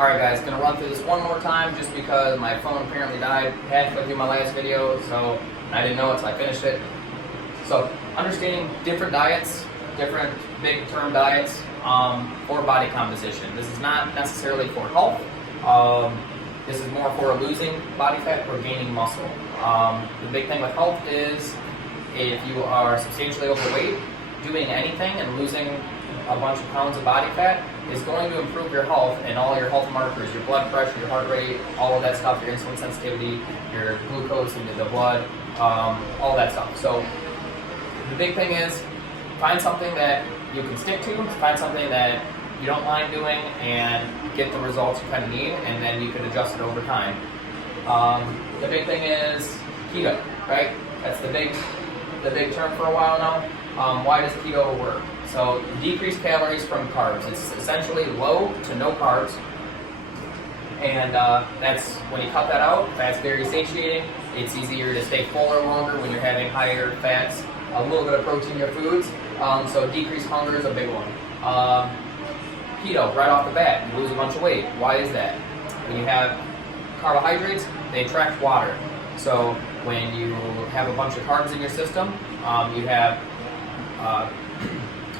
Alright guys, gonna run through this one more time just because my phone apparently died halfway through my last video, so I didn't know it, so I finished it. So, understanding different diets, different big term diets for body composition. This is not necessarily for health. This is more for losing body fat or gaining muscle. The big thing with health is if you are substantially overweight, doing anything and losing a bunch of pounds of body fat is going to improve your health and all your health markers, your blood pressure, your heart rate, all of that stuff, your insulin sensitivity, your glucose into the blood, all that stuff. So the big thing is find something that you can stick to, find something that you don't mind doing and get the results you kind of need, and then you can adjust it over time. The big thing is keto, right? That's the big term for a while now. Why does keto work? So decrease calories from carbs. It's essentially low to no carbs. And that's when you cut that out, fat's very satiating. It's easier to stay fuller longer when you're having higher fats, a little bit of protein in your foods. So decreased hunger is a big one. Keto, right off the bat, you lose a bunch of weight. Why is that? When you have carbohydrates, they attract water. So when you have a bunch of carbs in your system, you have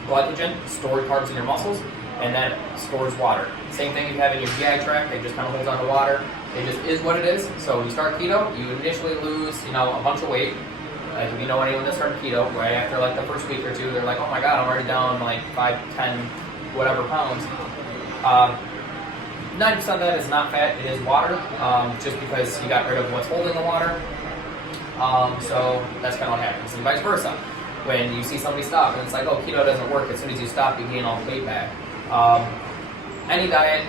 glycogen, stored carbs in your muscles, and that stores water. Same thing you have in your GI tract, it just kind of holds on to water. It just is what it is. So when you start keto, you initially lose, a bunch of weight. Like if you know anyone that started keto, right after like the first week or two, they're like, oh my god, I'm already down like 5, 10, whatever pounds. 90% of that is not fat, it is water, just because you got rid of what's holding the water. So that's kind of what happens, and vice versa. When you see somebody stop and it's like, oh, keto doesn't work, as soon as you stop, you gain all the weight back. Any diet,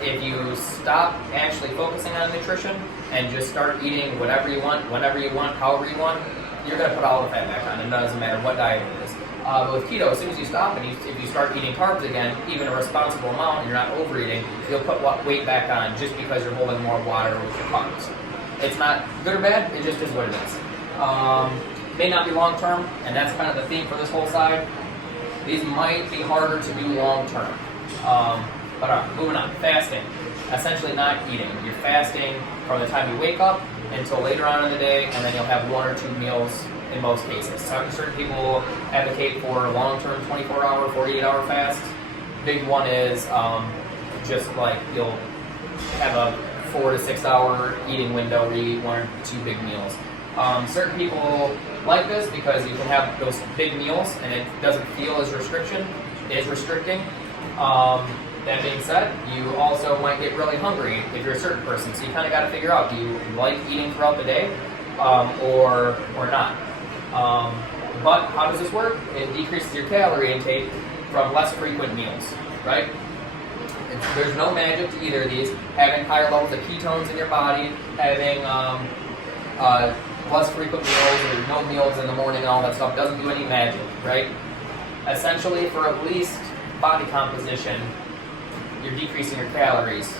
if you stop actually focusing on nutrition and just start eating whatever you want, whenever you want, however you want, you're going to put all the fat back on. It doesn't matter what diet it is. But with keto, as soon as you stop and if you start eating carbs again, even a responsible amount, and you're not overeating, you'll put weight back on just because you're holding more water with your carbs. It's not good or bad, it just is what it is. May not be long term, and that's kind of the theme for this whole side. These might be harder to do long term. But moving on, fasting. Essentially not eating. You're fasting from the time you wake up until later on in the day, and then you'll have 1 or 2 meals in most cases. Certain people advocate for long-term 24-hour, 48-hour fasts. Big one is just like you'll have a 4 to 6 hour eating window where you eat 1 or 2 big meals. Certain people like this because you can have those big meals and it doesn't feel as restricting. That being said, you also might get really hungry if you're a certain person. So you kind of got to figure out, do you like eating throughout the day or not? But how does this work? It decreases your calorie intake from less frequent meals, right? There's no magic to either of these. Having higher levels of ketones in your body, having less frequent meals or no meals in the morning and all that stuff doesn't do any magic, right? Essentially, for at least body composition, you're decreasing your calories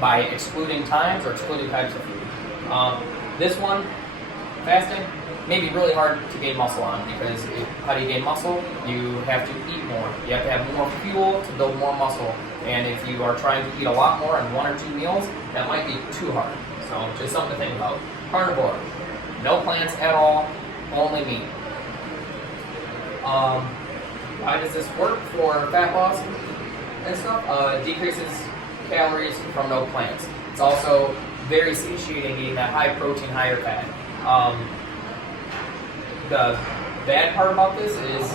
by excluding times or excluding types of food. This one, fasting, may be really hard to gain muscle on because how do you gain muscle? You have to eat more. You have to have more fuel to build more muscle. And if you are trying to eat a lot more in 1 or 2 meals, that might be too hard. So just something to think about. Carnivore. No plants at all, only meat. Why does this work for fat loss and stuff? It decreases calories from no plants. It's also very satiating eating that high protein, higher fat. The bad part about this is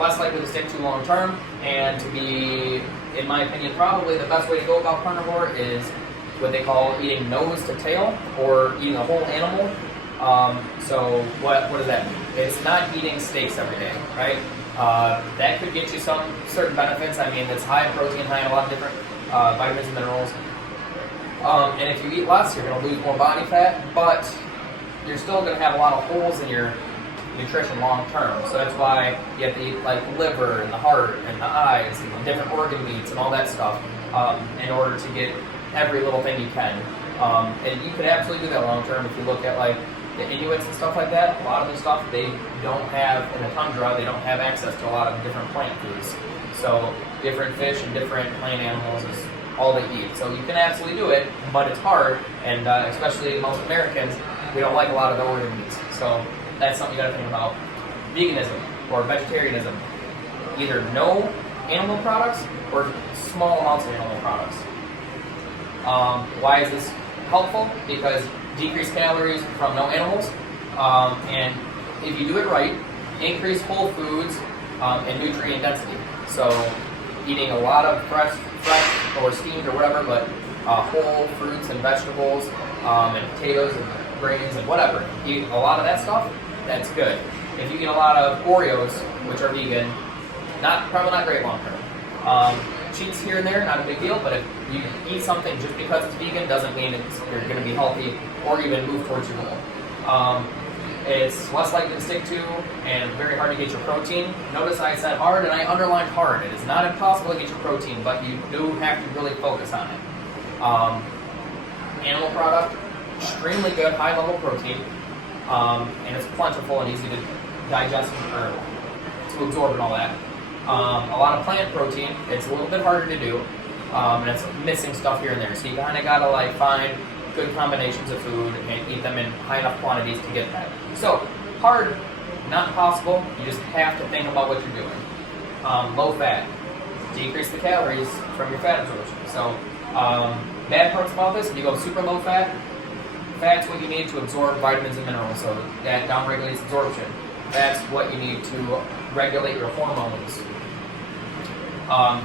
less likely to stick to long term, and to be, in my opinion, probably the best way to go about carnivore is what they call eating nose to tail, or eating a whole animal. So what does that mean? It's not eating steaks every day, right? That could get you some certain benefits. I mean, it's high in protein, high in a lot of different vitamins and minerals. And if you eat less, you're going to lose more body fat, but you're still going to have a lot of holes in your nutrition long term. So that's why you have to eat like liver and the heart and the eyes and the different organ meats and all that stuff in order to get every little thing you can. And you could absolutely do that long term if you look at like the Inuits and stuff like that. A lot of the stuff they don't have in the tundra, they don't have access to a lot of different plant foods. So different fish and different plant animals is all they eat. So you can absolutely do it, but it's hard, and especially most Americans, we don't like a lot of the organ meats. So that's something you gotta think about. Veganism or vegetarianism, either no animal products or small amounts of animal products. Why is this helpful? Because decrease calories from no animals, and if you do it right, increase whole foods and nutrient density. So eating a lot of fresh or steamed or whatever, but whole fruits and vegetables and potatoes and grains and whatever. Eat a lot of that stuff, that's good. If you eat a lot of Oreos, which are vegan, probably not great long term. Cheats here and there, not a big deal, but if you eat something just because it's vegan doesn't mean you're going to be healthy or even move towards your goal. It's less likely to stick to and very hard to get your protein. Notice I said hard and I underlined hard. It is not impossible to get your protein, but you do have to really focus on it. Animal product, extremely good, high level protein, and it's plentiful and easy to digest or to absorb and all that. A lot of plant protein, it's a little bit harder to do, and it's missing stuff here and there. So you kind of gotta like find good combinations of food and eat them in high enough quantities to get that. So hard, not possible. You just have to think about what you're doing. Low fat, decrease the calories from your fat absorption. So bad parts about this: if you go super low fat, fat's what you need to absorb vitamins and minerals. So that downregulates absorption. That's what you need to regulate your hormones.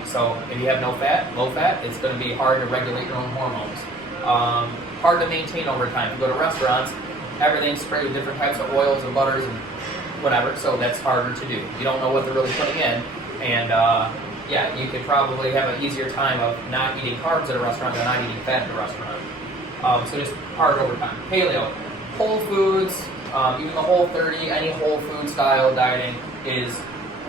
So if you have no fat, low fat, it's going to be hard to regulate your own hormones. Hard to maintain over time. If you go to restaurants, everything's sprayed with different types of oils and butters and whatever, so that's harder to do. You don't know what they're really putting in, and yeah, you could probably have an easier time of not eating carbs at a restaurant than not eating fat at a restaurant. So just hard over time. Paleo, whole foods, even the Whole30, any whole food style dieting is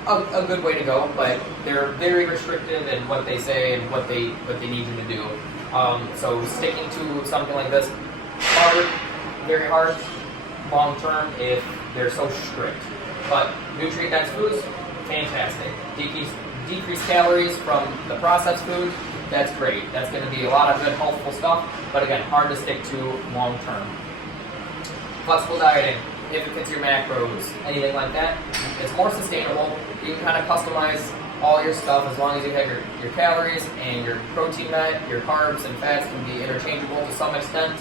a good way to go, but they're very restrictive in what they say and what they need you to do. So sticking to something like this, hard, very hard, long term if they're so strict. But nutrient dense foods, fantastic. Decrease calories from the processed food, that's great. That's going to be a lot of good healthful stuff, but again, hard to stick to long term. Flexible dieting, if it fits your macros, anything like that, it's more sustainable. You can kind of customize all your stuff as long as you have your calories and your protein met, your carbs and fats can be interchangeable to some extent.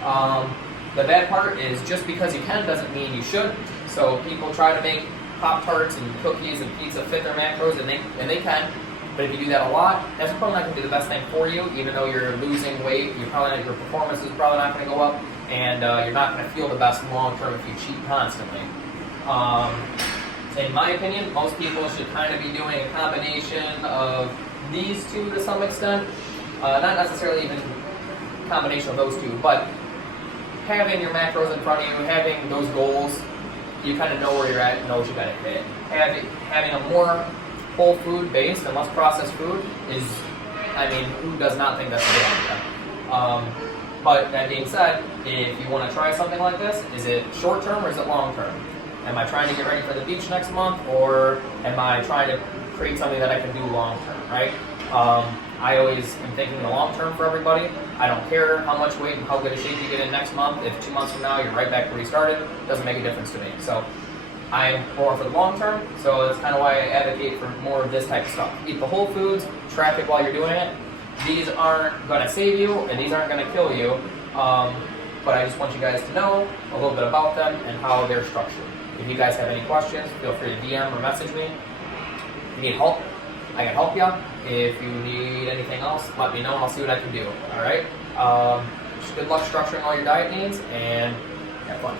The bad part is just because you can doesn't mean you should. So people try to make Pop-Tarts and cookies and pizza fit their macros, and they can. But if you do that a lot, that's probably not going to be the best thing for you. Even though you're losing weight, your performance is probably not going to go up, and you're not going to feel the best long term if you cheat constantly. In my opinion, most people should kind of be doing a combination of these two to some extent. Not necessarily even a combination of those two, but having your macros in front of you, having those goals, you kind of know where you're at, know what you got to hit. Having a more whole food based and less processed food is, I mean, who does not think that's a good idea? But that being said, if you want to try something like this, is it short term or is it long term? Am I trying to get ready for the beach next month, or am I trying to create something that I can do long term, right? I always am thinking the long term for everybody. I don't care how much weight and how good a shape you get in next month. If 2 months from now you're right back where you started, it doesn't make a difference to me. So I'm more for the long term, so that's kind of why I advocate for more of this type of stuff. Eat the whole foods, track it while you're doing it. These aren't going to save you, and these aren't going to kill you, but I just want you guys to know a little bit about them and how they're structured. If you guys have any questions, feel free to DM or message me. If you need help, I can help you. If you need anything else, let me know and I'll see what I can do. All right? Good luck structuring all your diet needs, and have fun.